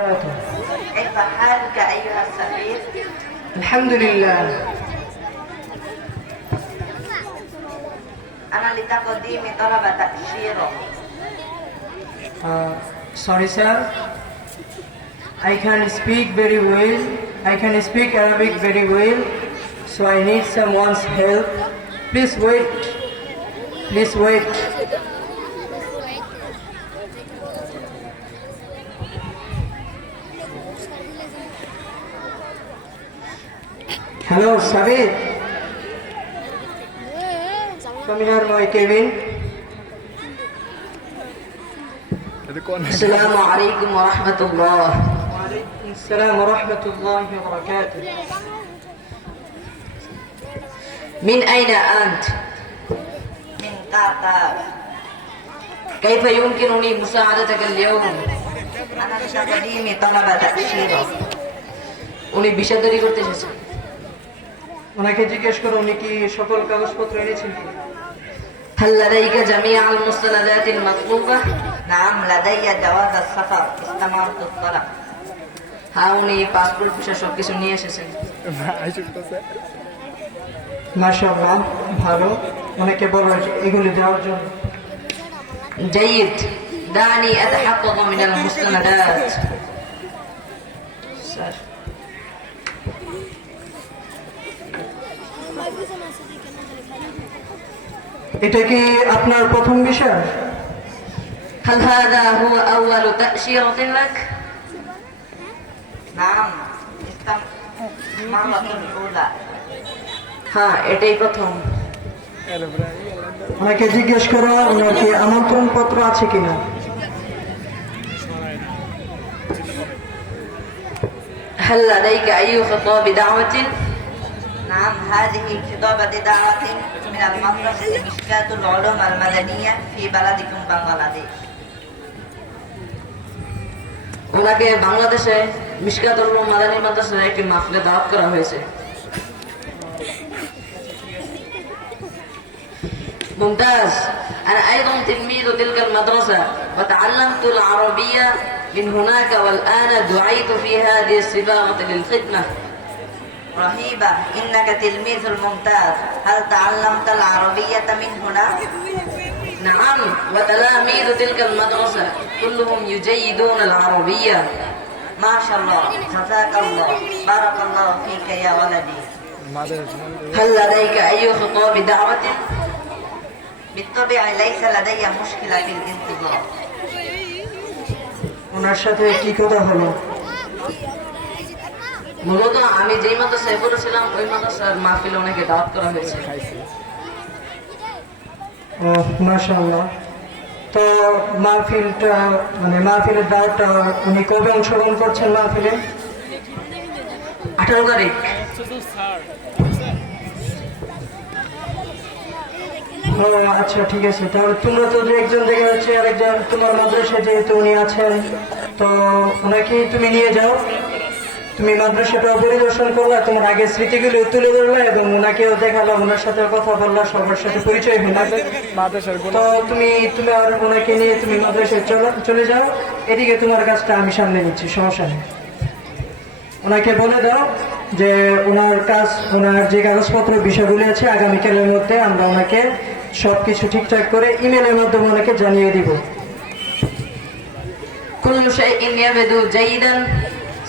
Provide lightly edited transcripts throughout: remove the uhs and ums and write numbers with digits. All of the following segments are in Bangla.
وبركاته. كيف حالك أيها السفير؟ الحمد لله. أنا لتقديم طلب تأشيرة. Sorry sir, I can speak very well. I can speak Arabic very well, so I need someone's help. Please wait. Please wait. Hello, Sabir. Come here, my Kevin. السلام عليكم ورحمة الله. وعليكم السلام ورحمة الله وبركاته. من أين أنت؟ من قطر. كيف يمكنني مساعدتك اليوم؟ أنا لتقديم طلب تأشيرة. উনি ভিসা তৈরি করতে এসেছেন। ওনাকে জিজ্ঞেস করো উনি কি সকল কাগজপত্র এনেছেন কি? هل لديك جميع المستندات المطلوبة؟ نعم لدي جواز السفر. استمرت الطلب. হ্যাঁ উনি পাসপোর্ট ভিসা সবকিছু নিয়ে এসেছেন। মাশাআল্লাহ, ভালো। ওনাকে বলো এগুলি দেওয়ার জন্য। جيد. دعني أتحقق من المستندات. স্যার এটা কি আপনার প্রথম বিষয়? هل هذا هو أول تأشيرة لك؟ نعم مرة الأولى. হ্যাঁ এটাই প্রথম। ওনাকে জিজ্ঞেস করো ওনার কি আমন্ত্রণ পত্র আছে কিনা। هل لديك أي خطاب دعوة؟ نعم هذه خطابة دعوة من المدرسة مشكاة العلوم المدنية في بلدكم بنغلاديش. ওনাকে বাংলাদেশে মিশকাতুল উলুম মাদানী মাদ্রাসার একটি মাহফিলে দাওয়াত করা হয়েছে। ممتاز. أنا أيضا تلميذ تلك المدرسة وتعلمت العربية من هناك والآن دعيت في هذه الصباغة للخدمة. رهيبة. إنك تلميذ ممتاز. هل تعلمت العربية من هنا؟ نعم وتلاميذ تلك المدرسة كلهم يجيدون العربية. ما شاء الله جزاك الله بارك الله فيك يا ولدي. هل لديك أي خطاب دعوة؟ بالطبع ليس لدي مشكلة في الانتظار. ওনার সাথে কি কথা হলো? মূলত আমি যেই মাদ্রাসায় পড়েছিলাম ওই মাদ্রাসার মাহফিলে ওনাকে দাওয়াত করা হয়েছে। ও মাশাআল্লাহ। তো মাহফিলটা মানে মাহফিলের দাওয়াতটা উনি কবে অংশগ্রহণ করছেন মাহফিলে? 18 তারিখ। ও আচ্ছা ঠিক আছে। তাহলে তোমরা তো দু একজন দেখে যাচ্ছে আরেকজন তোমার মাদ্রাসায় যেহেতু উনি আছেন তো ওনাকে তুমি নিয়ে যাও। তুমি মাদ্রাসাটা পরিদর্শন করলা, তোমার আগের স্মৃতিগুলো তুলে ধরলা এবং ওনাকেও দেখালো, ওনার সাথে কথা বললা, সবার সাথে পরিচয় হলো। তো তুমি আর ওনাকে নিয়ে তুমি মাদ্রাসায় চলে যাও। এদিকে তোমার কাজটা আমি সামনে নিচ্ছি, সমস্যা নেই। ওনাকে বলে দাও যে ওনার কাজ, ওনার যে কাগজপত্র বিষয়গুলি আছে আগামীকালের মধ্যে আমরা ওনাকে সবকিছু ঠিকঠাক করে ইমেলের মাধ্যমে ওনাকে জানিয়ে দিব। كل شيء يبدو جيدا.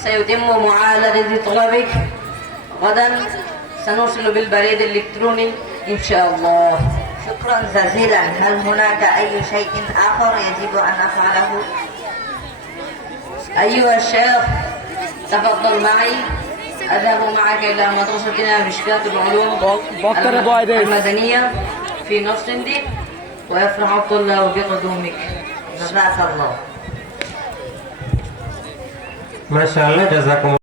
سيتم معالجة طلبك غدا. سنرسل بالبريد الإلكتروني إن شاء الله. شكرا جزيلا. هل هناك أي شيء آخر يجب أن أفعله؟ أيها الشيخ تفضل معي. أذهب معك إلى مدرستنا مشكاة العلوم المدنية في نصرندي ويفرح الطلاب بقدومك. جزاك الله. ما شاء الله جزاكم